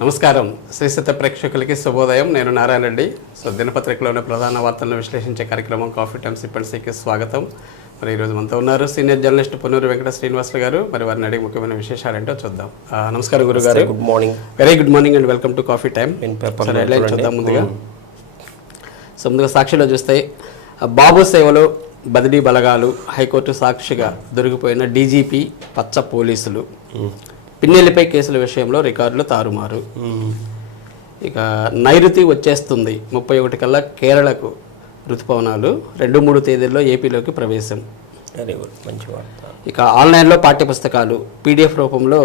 నమస్కారం శ్రీశత ప్రేక్షకులకి శుభోదయం. నేను నారాయణ రెడ్డి. దినపత్రికలోని ప్రధాన వార్తలను విశ్లేషించే కార్యక్రమం కాఫీ టైమ్ సిప్ అండ్ సీకి స్వాగతం. మరి ఈరోజు మనతో ఉన్నారు సీనియర్ జర్నలిస్ట్ పొన్నూరు వెంకట శ్రీనివాసులు గారు. మరి వారిని అడిగి ముఖ్యమైన విశేషాలు ఏంటో చూద్దాం. నమస్కారం గురుగారు. Good morning. Very good morning and welcome to coffee time. Headline చూద్దాం ముందుగా. ముందుగా సాక్షిలో చూస్తే బాబు సేవలో బదిలీ బలగాలు, హైకోర్టు సాక్షిగా దొరికిపోయిన డీజీపీ పచ్చ పోలీసులు, పిన్నెల్లిపై కేసుల విషయంలో రికార్డులు తారుమారు. ఇక నైరుతి వచ్చేస్తుంది, 31 కల్లా కేరళకు ఋతుపవనాలు, 2-3 తేదీల్లో ఏపీలోకి ప్రవేశం. వెరీ గుడ్, మంచి వార్త. ఇక ఆన్లైన్లో పాఠ్యపుస్తకాలు పీడిఎఫ్ రూపంలో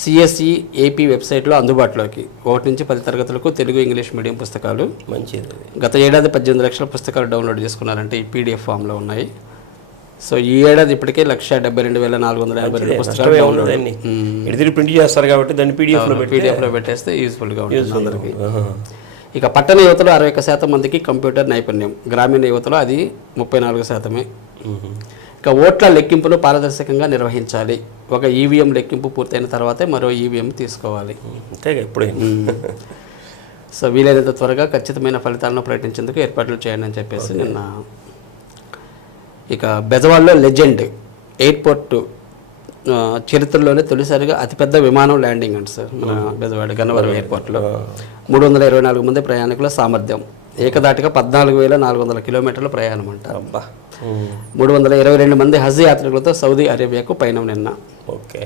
సిఎస్ఈ ఏపీ వెబ్సైట్లో అందుబాటులోకి. 1 నుంచి 10 తరగతులకు తెలుగు ఇంగ్లీష్ మీడియం పుస్తకాలు. మంచిది. గత ఏడాది 18 లక్షల పుస్తకాలు డౌన్లోడ్ చేసుకున్నారంటే ఈ పీడిఎఫ్ ఫామ్లో ఉన్నాయి. సో ఈ ఏడాది ఇప్పటికే 172,482 పుస్తకాలు డౌన్లోడ్. ఇది ప్రింట్ చేస్తారు కాబట్టి దాన్ని పీడిఎఫ్లో పెట్టేస్తే యూస్ఫుల్గా ఉంటుంది అందరికీ. ఇక పట్టణ యువతలో 61% మందికి కంప్యూటర్ నైపుణ్యం, గ్రామీణ యువతలో అది 34%. ఇక ఓట్ల లెక్కింపును పారదర్శకంగా నిర్వహించాలి. ఒక ఈవీఎం లెక్కింపు పూర్తయిన తర్వాతే మరో ఈవీఎం తీసుకోవాలి. సో వీలైనంత త్వరగా ఖచ్చితమైన ఫలితాలను ప్రకటించేందుకు ఏర్పాట్లు చేయండి అని చెప్పేసి నిన్న. ఇక బెజవాడలో లెజెండ్ ఎయిర్పోర్ట్ చరిత్రలోనే తొలిసారిగా అతిపెద్ద విమానం ల్యాండింగ్ అండి సార్. మన బెజవాడ గన్నవరం ఎయిర్పోర్ట్లో 324 మంది ప్రయాణికుల సామర్థ్యం, ఏకదాటిగా 14,400 కిలోమీటర్ల ప్రయాణం అంట. 322 మంది హజ్ యాత్రికులతో సౌదీ అరేబియాకు పయనం నిన్న. ఓకే,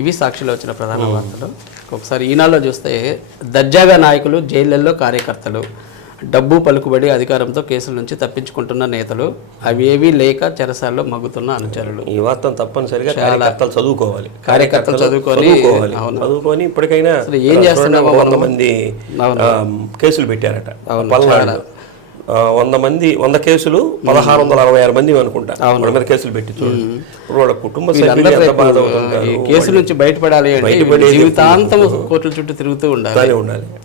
ఇవి సాక్షిలో వచ్చిన ప్రధాన వార్తలు. ఒకసారి ఈనాడులో చూస్తే దర్జాగా నాయకులు, జైళ్లలో కార్యకర్తలు, డబ్బు పలుకుబడి అధికారంతో కేసుల నుంచి తప్పించుకుంటున్న నేతలు, అవేవీ లేక చెరసాల్లో మగ్గుతున్న అనుచరులు. ఈ వార్త తప్పనిసరిగా చదువుకోవాలి. కార్యకర్తలు చదువుకొని ఇప్పటికైనా ఏం చేస్తున్నామో. 100 మంది కేసులు పెట్టారట పల్నాడు. 100 కేసులు 1666 మంది అనుకుంటా వాళ్ళ మీద కేసులు పెట్టి చూడండి. ఇప్పుడు వాళ్ళ కుటుంబ కేసుల నుంచి బయటపడాలి అంటే జీవితాంతం కోర్టుల చుట్టూ తిరుగుతూ ఉండాలి.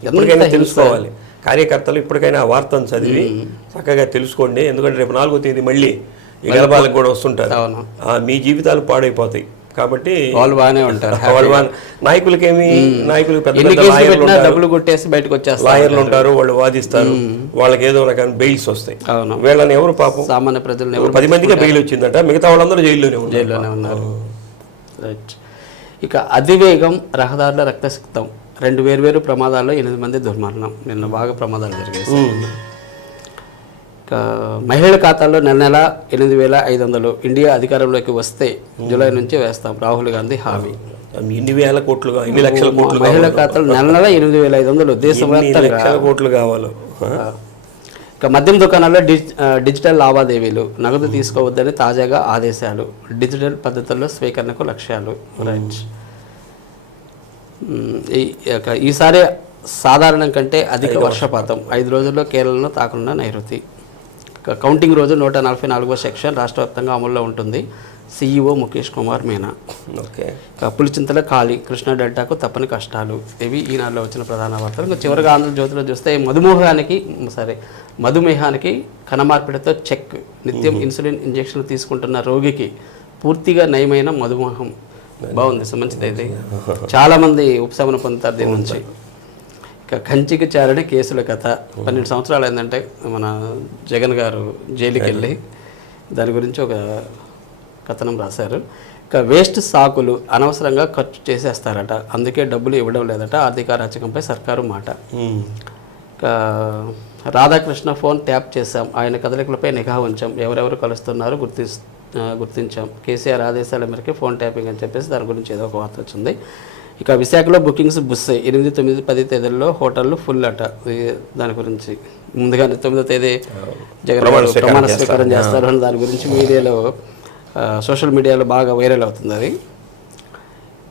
ఎప్పటికైనా తెలుసుకోవాలి. కార్యకర్తలు ఇప్పటికైనా ఆ వార్తను చదివి చక్కగా తెలుసుకోండి. ఎందుకంటే రేపు 4వ తేదీ మళ్ళీ ఈ గర్భాలకు కూడా వస్తుంటారు. మీ జీవితాలు పాడైపోతాయి కాబట్టి వాళ్ళు బాగానే ఉంటారు. నాయకులకేమి, నాయకులకు పెద్ద డబ్బులు కొట్టేసి బయటకు వచ్చేస్తారు, లాయర్లు ఉంటారు, వాళ్ళు వాదిస్తారు, వాళ్ళకి ఏదో రకమైన బెయిల్స్ వస్తాయి. వీళ్ళని ఎవరు పాపం సామాన్య ప్రజలు 10 మందికే బెయిల్ వచ్చిందట, మిగతా వాళ్ళందరూ జైల్లోనే ఉన్నారు. రైట్. ఇక అతివేగం, రహదారుల రక్తసిక్తం, 2 వేర్వేరు ప్రమాదాల్లో 8 మంది దుర్మరణం. నిన్న బాగా ప్రమాదాలు జరిగాయి. ఇక మహిళల ఖాతాల్లో నెల 8,500 ఇండియా అధికారంలోకి వస్తే జూలై నుంచి వేస్తాం, రాహుల్ గాంధీ హామీ. లక్షల కోట్లు మహిళల ఖాతాలు నెల 8,500 దేశవ్యాప్తంగా కోట్లు కావాలి. ఇక మద్యం దుకాణాల్లో డిజిటల్ లావాదేవీలు, నగదు తీసుకోవద్దని తాజాగా ఆదేశాలు, డిజిటల్ పద్ధతుల్లో స్వీకరణకు లక్ష్యాలు. రైట్. ఈసారి సాధారణం కంటే అధిక వర్షపాతం, 5 రోజుల్లో కేరళను తాకనున్న నైరుతి. కౌంటింగ్ రోజు 144వ సెక్షన్ రాష్ట్ర వ్యాప్తంగా అమల్లో ఉంటుంది, సీఈఓ ముఖేష్ కుమార్ మీనా. పులిచింతల ఖాళీ, కృష్ణా డెల్టాకు తప్పని కష్టాలు. ఇవి ఈనాడులో వచ్చిన ప్రధాన వార్తలు. ఇంకా చివరిగా ఆంధ్రజ్యోతిలో చూస్తే మధుమేహానికి కణమార్పిడితో చెక్, నిత్యం ఇన్సులిన్ ఇంజెక్షన్లు తీసుకుంటున్న రోగికి పూర్తిగా నయమైన మధుమేహం. బాగుంది, మంచిది. అయితే చాలామంది ఉపశమనం పొందుతారు దీని నుంచి. ఇక కంచికి చేరని కేసుల కథ. 12 సంవత్సరాలు ఏంటంటే మన జగన్ గారు జైలుకి వెళ్ళి దాని గురించి ఒక కథనం రాశారు. ఇక వేస్ట్ సాకులు అనవసరంగా ఖర్చు చేసేస్తారట, అందుకే డబ్బులు ఇవ్వడం లేదట, ఆర్థిక అరాచకంపై సర్కారు మాట. ఇక రాధాకృష్ణ ఫోన్ ట్యాప్ చేశాం, ఆయన కదలికలపై నిఘా ఉంచాం, ఎవరెవరు కలుస్తున్నారు గుర్తించాం, కేసీఆర్ ఆదేశాల మేరకు ఫోన్ ట్యాపింగ్ అని చెప్పేసి దాని గురించి ఏదో ఒక వార్త వచ్చింది. ఇక విశాఖలో బుకింగ్స్ బుస్ 8, 9, 10 తేదీల్లో హోటళ్ళు ఫుల్ అట. దాని గురించి ముందుగానే 9వ తేదీ జగన్ ప్రమాణ స్వీకారం చేస్తారు అని దాని గురించి మీడియాలో, సోషల్ మీడియాలో బాగా వైరల్ అవుతుంది అది.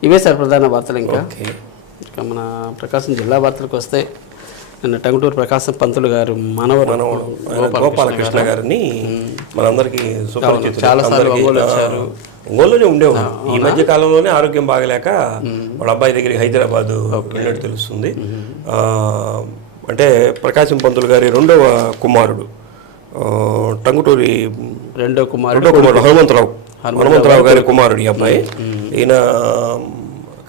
ఇవే సార్ ప్రధాన వార్తలు. ఇంకా మన ప్రకాశం జిల్లా వార్తలకు వస్తే నిన్న టంగుటూరు ప్రకాశం పంతులు గారు మనవరు గోపాలకృష్ణ గారిని మనందరికీ చాలాసార్లు ఒంగోలులోనే ఉండేవాడు. ఈ మధ్య కాలంలోనే ఆరోగ్యం బాగలేక వాళ్ళ అబ్బాయి దగ్గరికి హైదరాబాద్ వెళ్ళినట్టు తెలుస్తుంది. అంటే ప్రకాశం పంతులు గారి 2వ కుమారుడు, టంగుటూరి రెండో కుమారుడు హనుమంతరావు గారి కుమారుడు ఈ అబ్బాయి. ఈయన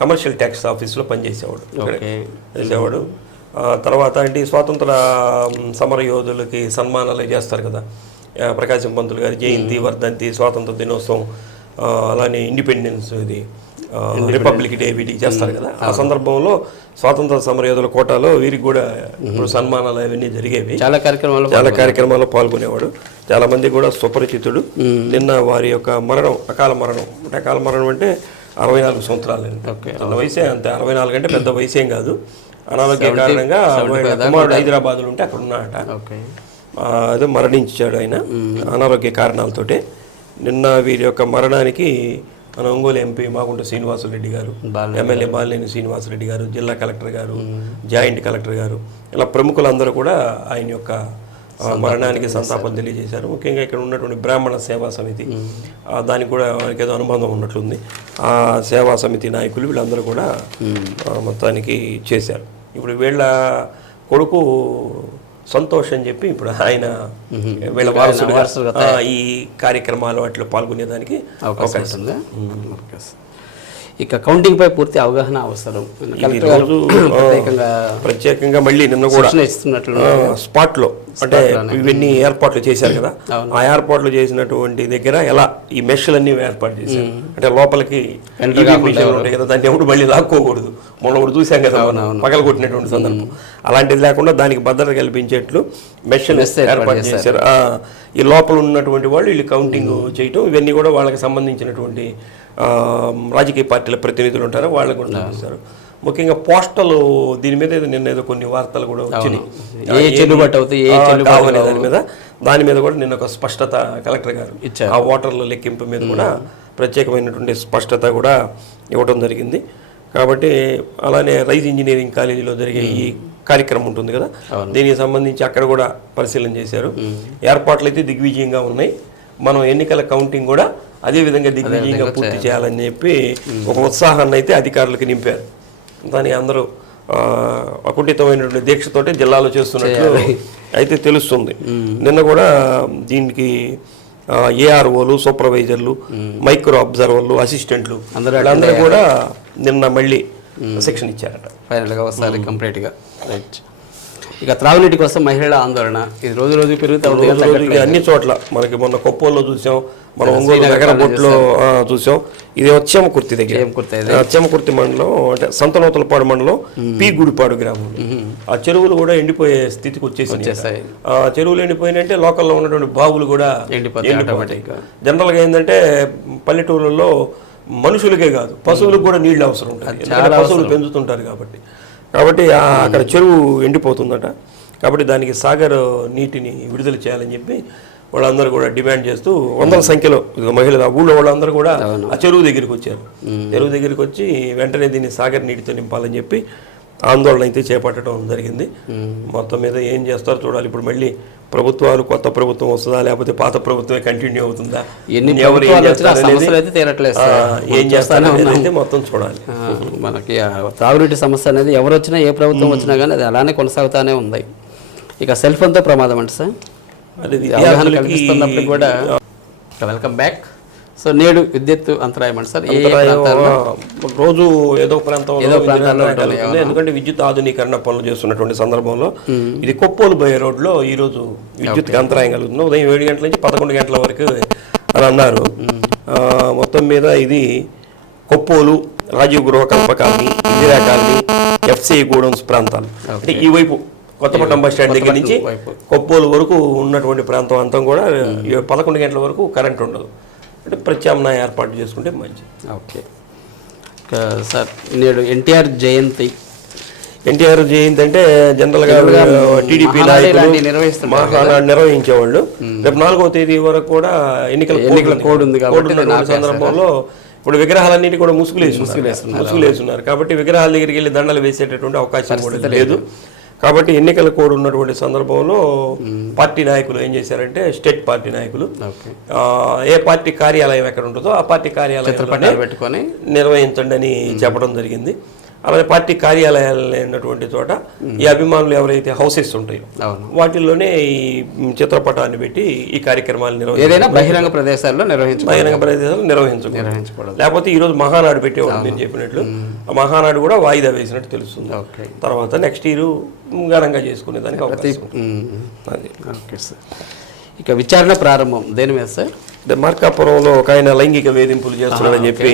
కమర్షియల్ ట్యాక్స్ ఆఫీస్లో పనిచేసేవాడు ఓకే. చేసేవాడు. తర్వాత ఏంటి స్వాతంత్ర సమర యోధులకి సన్మానాలు చేస్తారు కదా, ప్రకాశం పంతులు గారి జయంతి, వర్ధంతి, స్వాతంత్ర దినోత్సవం, అలానే ఇండిపెండెన్స్ ఇది రిపబ్లిక్ డే వీటికి చేస్తారు కదా. ఆ సందర్భంలో స్వాతంత్ర సమరయోధుల కోటాలో వీరికి కూడా ఇప్పుడు సన్మానాలు అవన్నీ జరిగేవి. చాలా కార్యక్రమాల్లో పాల్గొనేవాడు. చాలా మంది కూడా సుపరిచితుడు. నిన్న వారి యొక్క మరణం, అకాల మరణం అంటే 64 సంవత్సరాలు. చిన్న వయసే, అంతే. 64 అంటే పెద్ద వయసేం కాదు. అనారోగ్య కారణంగా కుమారుడు హైదరాబాద్లో ఉంటే అక్కడ ఉన్నాడట. అదే మరణించాడు ఆయన అనారోగ్య కారణాలతోటే. నిన్న వీరి యొక్క మరణానికి మన ఒంగోలు ఎంపీ మాగుంట శ్రీనివాసరెడ్డి గారు, ఎమ్మెల్యే బాలినేని శ్రీనివాసరెడ్డి గారు, జిల్లా కలెక్టర్ గారు, జాయింట్ కలెక్టర్ గారు, ఇలా ప్రముఖులందరూ కూడా ఆయన యొక్క మరణానికి సంతాపం తెలియజేశారు. ముఖ్యంగా ఇక్కడ ఉన్నటువంటి బ్రాహ్మణ సేవా సమితి, దానికి కూడా వారికి ఏదో అనుబంధం ఉన్నట్లుంది. ఆ సేవా సమితి నాయకులు వీళ్ళందరూ కూడా మొత్తానికి చేశారు. ఇప్పుడు వీళ్ళ కొడుకు సంతోష్ అని చెప్పి ఇప్పుడు ఆయన వీళ్ళ వారసుడుగా ఈ కార్యక్రమాలు వాటిలో పాల్గొనేదానికి అవకాశం ఉంది. ఇక కౌంటింగ్ పై పూర్తి అవగాహన అవసరం. ప్రత్యేకంగా మళ్ళీ నిన్న కూడా స్పాట్ లో అంటే ఇవన్నీ ఏర్పాట్లు చేశారు కదా, ఆ ఏర్పాట్లు చేసినటువంటి దగ్గర ఎలా ఈ మెష్లన్నీ ఏర్పాటు చేశారు అంటే లోపలికి ఉంటాయి కదా, దాన్ని ఎవరు మళ్ళీ లాక్కోకూడదు. మొన్న ఒకటి చూసాం కదా పగల కొట్టినటువంటి సందర్భం, అలాంటిది లేకుండా దానికి భద్రత కల్పించేట్లు మెష్ ఏర్పాటు చేశారు. ఈ లోపల ఉన్నటువంటి వాళ్ళు వీళ్ళు కౌంటింగ్ చేయటం, ఇవన్నీ కూడా వాళ్ళకి సంబంధించినటువంటి రాజకీయ పార్టీల ప్రతినిధులు ఉంటారు, వాళ్ళకు కూడా చూపిస్తారు. ముఖ్యంగా పోస్టల్ దీని మీద నిన్న ఏదో కొన్ని వార్తలు కూడా వచ్చినాయి దాని మీద కూడా నిన్న ఒక స్పష్టత కలెక్టర్ గారు ఆ ఓటర్ల లెక్కింపు మీద కూడా ప్రత్యేకమైనటువంటి స్పష్టత కూడా ఇవ్వడం జరిగింది. కాబట్టి అలానే రైజ్ ఇంజనీరింగ్ కాలేజీలో జరిగే ఈ కార్యక్రమం ఉంటుంది కదా, దీనికి సంబంధించి అక్కడ కూడా పరిశీలన చేశారు. ఏర్పాట్లు అయితే దిగ్విజయంగా ఉన్నాయి. మనం ఎన్నికల కౌంటింగ్ కూడా అదే విధంగా దిగ్విజయంగా పూర్తి చేయాలని చెప్పి ఒక ఉత్సాహాన్ని అయితే అధికారులకు నింపారు. దానికి అందరూ అకుంఠితమైనటువంటి దీక్షతోటి జిల్లాలో చేస్తున్నట్లు అయితే తెలుస్తుంది. నిన్న కూడా దీనికి ఏఆర్ఓలు, సూపర్వైజర్లు, మైక్రో అబ్జర్వర్లు, అసిస్టెంట్లు అందరూ కూడా నిన్న మళ్ళీ శిక్షణ ఇచ్చారట. ఫైనల్గా ఒకసారి కంప్లీట్గా. రైట్. ఇక త్రాగునీటి కోసం మహిళల ఆందోళన ఇది రోజు రోజు పెరుగుతూ అన్ని చోట్ల. మనకి మొన్న కొప్పోల్లో చూసాం, మనం ఒంగోలు నగరబొట్టులో చూసాం. ఇది చెమకుర్తి దగ్గర, చెమకుర్తి మండలం అంటే సంతనూతలపాడు మండలం పి గుడిపాడు గ్రామం. ఆ చెరువులు కూడా ఎండిపోయే స్థితికి వచ్చేసాయి. ఆ చెరువులు ఎండిపోయినంటే లోకల్లో ఉన్నటువంటి బావులు కూడా ఎండిపోతాయి. జనరల్గా ఏంటంటే పల్లెటూళ్ళలో మనుషులకే కాదు పశువులకు కూడా నీళ్ళు అవసరం ఉంటుంది, పశువులు పెంచుతుంటారు కాబట్టి అక్కడ చెరువు ఎండిపోతుందట. కాబట్టి దానికి సాగర్ నీటిని విడుదల చేయాలని చెప్పి వాళ్ళందరూ కూడా డిమాండ్ చేస్తూ వందల సంఖ్యలో మహిళలు ఆ ఊళ్ళో వాళ్ళందరూ కూడా ఆ చెరువు దగ్గరికి వచ్చారు. చెరువు దగ్గరికి వచ్చి వెంటనే దీన్ని సాగర్ నీటితో నింపాలని చెప్పి ఆందోళన అయితే చేపట్టడం జరిగింది. మొత్తం మీద ఏం చేస్తారో చూడాలి. ఇప్పుడు మళ్ళీ ప్రభుత్వాలు, కొత్త ప్రభుత్వం వస్తుందా లేకపోతే పాత ప్రభుత్వమే కంటిన్యూ అవుతుందా, ఏం చేస్తారనేది మొత్తం చూడాలి. మనకి తాగునీటి సమస్య అనేది ఎవరు వచ్చినా ఏ ప్రభుత్వం వచ్చినా కానీ అది అలానే కొనసాగుతూనే ఉంది. ఇక సెల్ ఫోన్తో ప్రమాదం అంటే సార్ అవగాహన కల్పిస్తున్నప్పుడు కూడా. Welcome back. సో నేడు విద్యుత్ అంతరాయం అంటే సార్ రోజు ఏదో ప్రాంతంలో ఎందుకంటే విద్యుత్ ఆధునీకరణ పనులు చేస్తున్నటువంటి సందర్భంలో ఇది కొప్పోలు పోయే రోడ్లో ఈ రోజు విద్యుత్ అంతరాయం కలుగుతుంది. ఉదయం 7 గంటల నుంచి 11 గంటల వరకు అని అన్నారు. మొత్తం మీద ఇది కొప్పోలు, రాజీవ్ గృహ కల్ప కాలనీ, ఇందిరా కాలనీ, ఎఫ్సిఐ గూడెన్స్ ప్రాంతాలు అంటే ఈ వైపు కొత్తపట్నం బస్ స్టాండ్ దగ్గర నుంచి కొప్పోలు వరకు ఉన్నటువంటి ప్రాంతం అంతా కూడా 11 గంటల వరకు కరెంట్ ఉండదు. అంటే ప్రత్యామ్నాయ ఏర్పాటు చేసుకుంటే మంచిది. ఓకే సార్, నేడు ఎన్టీఆర్ జయంతి అంటే జనరల్గా టీడీపీ నాయకులు మహానాడు నిర్వహించేవాళ్ళు. రేపు 4వ తేదీ వరకు కూడా ఎన్నికల కోడ్ ఉంది కాబట్టి సందర్భంలో ఇప్పుడు విగ్రహాలన్నిటి కూడా ముసుగులేస్తున్నారు. కాబట్టి విగ్రహాల దగ్గరికి వెళ్ళి దండలు వేసేటటువంటి అవకాశం కూడా లేదు. కాబట్టి ఎన్నికల కోడ్ ఉన్నటువంటి సందర్భంలో పార్టీ నాయకులు ఏం చేశారంటే స్టేట్ పార్టీ నాయకులు ఏ పార్టీ కార్యాలయం ఎక్కడ ఉంటుందో ఆ పార్టీ కార్యాలయం పెట్టుకొని నిర్వహించండి అని చెప్పడం జరిగింది. అలాగే పార్టీ కార్యాలయాలు లేనటువంటి చోట ఈ అభిమానులు ఎవరైతే హౌసెస్ ఉంటాయో వాటిల్లోనే ఈ చిత్రపటాన్ని పెట్టి ఈ కార్యక్రమాలు ఏదైనా బహిరంగ ప్రదేశాల్లో నిర్వహించకూడదు. లేకపోతే ఈరోజు మహానాడు పెట్టేవాడు నేను చెప్పినట్లు, ఆ మహానాడు కూడా వాయిదా వేసినట్టు తెలుస్తుంది. తర్వాత నెక్స్ట్ ఇయర్ ఘనంగా చేసుకునే దానికి అవకాశం. Okay sir. ఇక విచారణ ప్రారంభం దేని మీద సార్? మార్కాపురంలో ఒక ఆయన లైంగిక వేధింపులు చేస్తున్నాడని చెప్పి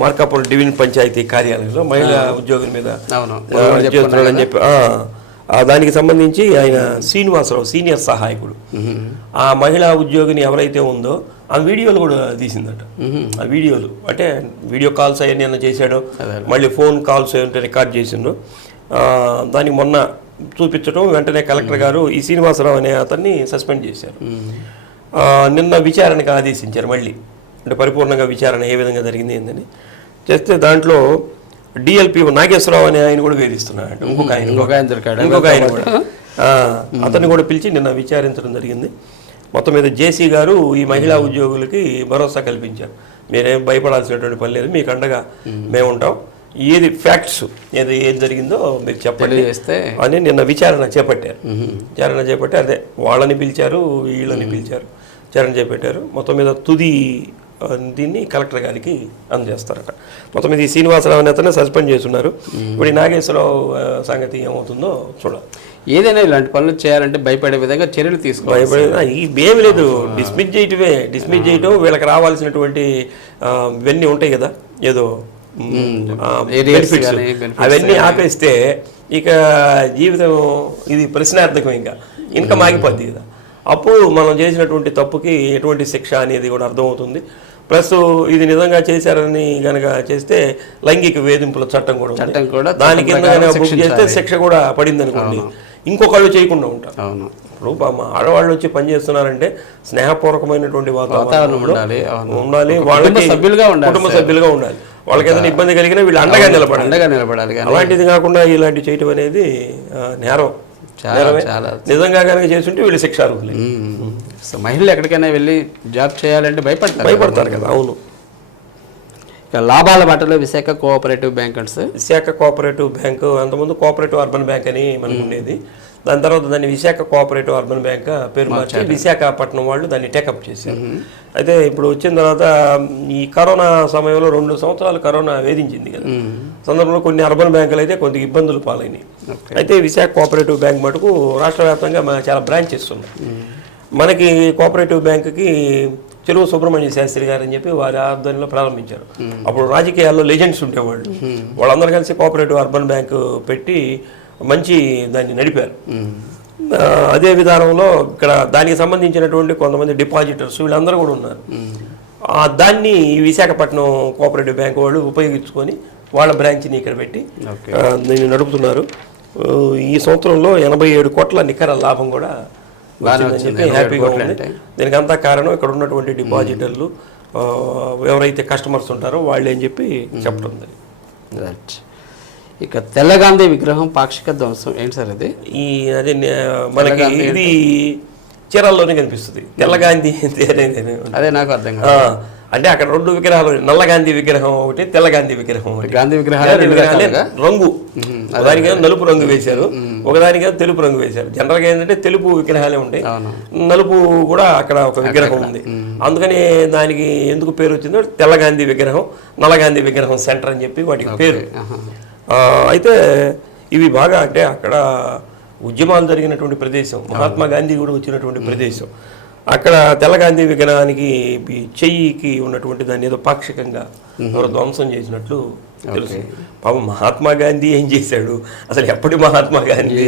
మార్కాపురం డివిజన్ పంచాయతీ కార్యాలయంలో మహిళా ఉద్యోగుల మీద చేస్తున్నాడని చెప్పి దానికి సంబంధించి ఆయన శ్రీనివాసరావు సీనియర్ సహాయకుడు ఆ మహిళా ఉద్యోగిని ఎవరైతే ఉందో ఆ వీడియోలు కూడా తీసిందట. ఆ వీడియోలు అంటే వీడియో కాల్స్ అవన్నీ ఏమైనా చేశాడో, మళ్ళీ ఫోన్ కాల్స్ ఏమంటే రికార్డ్ చేసిండో దానికి మొన్న చూపించడం వెంటనే కలెక్టర్ గారు ఈ శ్రీనివాసరావు అనే అతన్ని సస్పెండ్ చేశారు. నిన్న విచారణకు ఆదేశించారు మళ్ళీ, అంటే పరిపూర్ణంగా విచారణ ఏ విధంగా జరిగింది ఏందని చేస్తే దాంట్లో డిఎల్పి నాగేశ్వరరావు అనే ఆయన కూడా వేధిస్తున్నాడు. ఇంకొక ఆయన కూడా అతన్ని కూడా పిలిచి నిన్న విచారించడం జరిగింది. మొత్తం మీద జేసీ గారు ఈ మహిళా ఉద్యోగులకి భరోసా కల్పించారు, మీరేం భయపడాల్సినటువంటి పని లేదు, మీకు అండగా మేము ఉంటాం, ఏది ఫ్యాక్ట్స్ ఏది జరిగిందో మీరు చెప్పండి అని నిన్న విచారణ చేపట్టారు. అదే వాళ్ళని పిలిచారు, వీళ్ళని పిలిచారు, విచారణ చేపట్టారు. మొత్తం మీద తుది దీన్ని కలెక్టర్ గారికి అందజేస్తారట. మొత్తం మీద ఈ శ్రీనివాసరావు నేతనే సస్పెండ్ చేస్తున్నారు. ఇప్పుడు ఈ నాగేశ్వరరావు సంగతి ఏమవుతుందో చూడాలి. ఏదైనా ఇలాంటి పనులు చేయాలంటే భయపడే విధంగా చర్యలు తీసుకోవాలి. ఏమి లేదు, డిస్మిస్ చేయటం వీళ్ళకి రావాల్సినటువంటి ఇవన్నీ ఉంటాయి కదా, ఏదో బెనిఫిట్స్ అవన్నీ ఆపేస్తే ఇక జీవితం ఇది ప్రశ్నార్థకం, ఇంకా ఇన్కమ్ ఆగిపోద్ది కదా. అప్పుడు మనం చేసినటువంటి తప్పుకి ఎటువంటి శిక్ష అనేది కూడా అర్థమవుతుంది. ప్లస్ ఇది నిజంగా చేశారని కనుక చేస్తే లైంగిక వేధింపుల చట్టం కూడా దాని కింద బుక్ చేస్తే శిక్ష కూడా పడింది అనుకోండి, ఇంకొకళ్ళు చేయకుండా ఉంటారు. ఇప్పుడు ఆడవాళ్ళు వచ్చి పనిచేస్తున్నారంటే స్నేహపూర్వకమైనటువంటి వాతావరణం ఉండాలి, వాళ్ళకి కుటుంబ సభ్యులుగా ఉండాలి. వాళ్ళకి ఏదైనా ఇబ్బంది కలిగినా వీళ్ళు అండగా నిలబడాలి. అలాంటిది కాకుండా ఇలాంటి చేయటం అనేది నేరం. నిజంగా కనుక చేస్తుంటే వీళ్ళు శిక్షార్హులే. మహిళలు ఎక్కడికైనా వెళ్ళి జాబ్ చేయాలంటే భయపడతారు కదా. అవును. లాభాల బాటలో విశాఖ కోఆపరేటివ్ బ్యాంక్ అంటే సార్, విశాఖ కోఆపరేటివ్ బ్యాంకు అంతకుముందు కోఆపరేటివ్ అర్బన్ బ్యాంక్ అని మనకు ఉండేది. దాని తర్వాత దాన్ని విశాఖ కోఆపరేటివ్ అర్బన్ బ్యాంక్ పేరు మార్చి విశాఖపట్నం వాళ్ళు దాన్ని టేకప్ చేశారు. అయితే ఇప్పుడు వచ్చిన తర్వాత ఈ కరోనా సమయంలో 2 సంవత్సరాలు కరోనా వేధించింది కదా, సందర్భంలో కొన్ని అర్బన్ బ్యాంకులు అయితే కొద్దిగా ఇబ్బందులు పాలైనాయి. అయితే విశాఖ కోఆపరేటివ్ బ్యాంక్ మటుకు రాష్ట్ర వ్యాప్తంగా చాలా బ్రాంచెస్ ఉన్నాయి. మనకి కోఆపరేటివ్ బ్యాంకుకి చెరువు సుబ్రహ్మణ్య శాస్త్రి గారు అని చెప్పి వారి ఆధ్వర్యంలో ప్రారంభించారు. అప్పుడు రాజకీయాల్లో లెజెండ్స్ ఉండేవాళ్ళు, వాళ్ళందరూ కలిసి కోఆపరేటివ్ అర్బన్ బ్యాంకు పెట్టి మంచి దాన్ని నడిపారు. అదే విధానంలో ఇక్కడ దానికి సంబంధించినటువంటి కొంతమంది డిపాజిటర్స్ వీళ్ళందరూ కూడా ఉన్నారు. దాన్ని విశాఖపట్నం కోఆపరేటివ్ బ్యాంక్ వాళ్ళు ఉపయోగించుకొని వాళ్ళ బ్రాంచ్ని ఇక్కడ పెట్టి దీన్ని నడుపుతున్నారు. ఈ సంవత్సరంలో 87 కోట్ల నికర లాభం కూడా చెప్పి హ్యాపీగా ఉంది. దీనికి అంతా కారణం ఇక్కడ ఉన్నటువంటి డిపాజిటర్లు ఎవరైతే కస్టమర్స్ ఉంటారో వాళ్ళు అని చెప్పి చెప్పడం. ఇక తెల్లగాంధీ విగ్రహం పాక్షిక ధ్వంసం ఏంటి సార్ అది? అదే మనకి ఇది చీరాల్లోనే కనిపిస్తుంది. తెల్లగాంధీ అదే నాకు అర్థం కాదు. అంటే అక్కడ 2 విగ్రహాలు, నల్లగాంధీ విగ్రహం ఒకటి, తెల్లగాంధీ విగ్రహం ఒకటి. గాంధీ విగ్రహాలు రంగు ఒకదానికేమో నలుపు రంగు వేశారు, ఒకదానికేమో తెలుపు రంగు వేశారు. జనరల్గా ఏంటంటే తెలుపు విగ్రహాలే ఉంటాయి, నలుపు కూడా అక్కడ ఒక విగ్రహం ఉంది. అందుకని దానికి ఎందుకు పేరు వచ్చిందో తెల్లగాంధీ విగ్రహం, నల్లగాంధీ విగ్రహం సెంటర్ అని చెప్పి వాటికి పేరు. అయితే ఇవి బాగా అంటే అక్కడ ఉద్యమాలు జరిగినటువంటి ప్రదేశం, మహాత్మా గాంధీ కూడా వచ్చినటువంటి ప్రదేశం. అక్కడ తెల్లగాంధీ విగ్రహానికి చెయ్యికి ఉన్నటువంటి దాన్ని ఏదో పాక్షికంగా ఎవరో ధ్వంసం చేసినట్లు తెలుసు. పాపం మహాత్మా గాంధీ ఏం చేశాడు అసలు? ఎప్పటి మహాత్మా గాంధీ?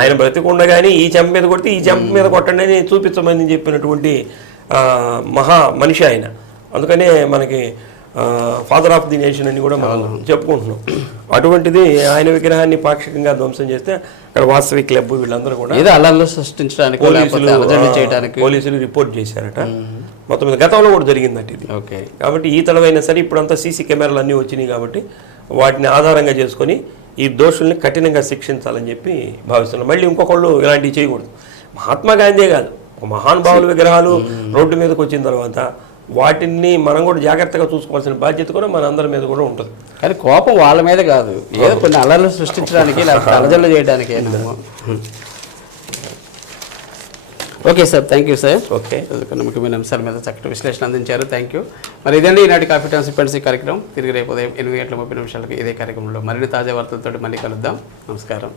ఆయన బ్రతికుండగానే ఈ చెంప మీద కొడితే ఈ చెంప మీద కొట్టండి అని చూపించమని చెప్పినటువంటి మహా మనిషి ఆయన. అందుకనే మనకి ఫాదర్ ఆఫ్ ది నేషన్ అని కూడా మనం చెప్పుకుంటున్నాం. అటువంటిది ఆయన విగ్రహాన్ని పాక్షికంగా ధ్వంసం చేస్తే అక్కడ వాసవి క్లబ్ వీళ్ళందరూ కూడా పోలీసులు రిపోర్ట్ చేశారట. మొత్తం మీద గతంలో కూడా జరిగిందట ఇది. కాబట్టి ఈ తడవైనా సరే ఇప్పుడంతా సీసీ కెమెరాలు అన్నీ వచ్చినాయి కాబట్టి వాటిని ఆధారంగా చేసుకొని ఈ దోషుల్ని కఠినంగా శిక్షించాలని చెప్పి భావిస్తున్నాం. మళ్ళీ ఇంకొకళ్ళు ఇలాంటివి చేయకూడదు. మహాత్మా గాంధీ కాదు, మహానుభావుల విగ్రహాలు రోడ్డు మీదకి వచ్చిన తర్వాత వాటిని మనం కూడా జాగ్రత్తగా చూసుకోవాల్సిన బాధ్యత కూడా మన అందరి మీద కూడా ఉంటుంది. కానీ కోపం వాళ్ళ మీద కాదు, ఏదో కొన్ని అలర్లు సృష్టించడానికి లేకపోతే అలజడులు చేయడానికి. Okay sir, thank you sir. Okay, కొన్ని ముఖ్యమైన అంశాల మీద చక్కటి విశ్లేషణ అందించారు. Thank you. మరి ఇదండి ఈనాటి కాఫీ టైమ్ సిపెన్సీ కార్యక్రమం. తిరిగి రేపు ఉదయం 8:30 ఇదే కార్యక్రమంలో మరిన్ని తాజా వార్తలతో మళ్ళీ కలుద్దాం. నమస్కారం.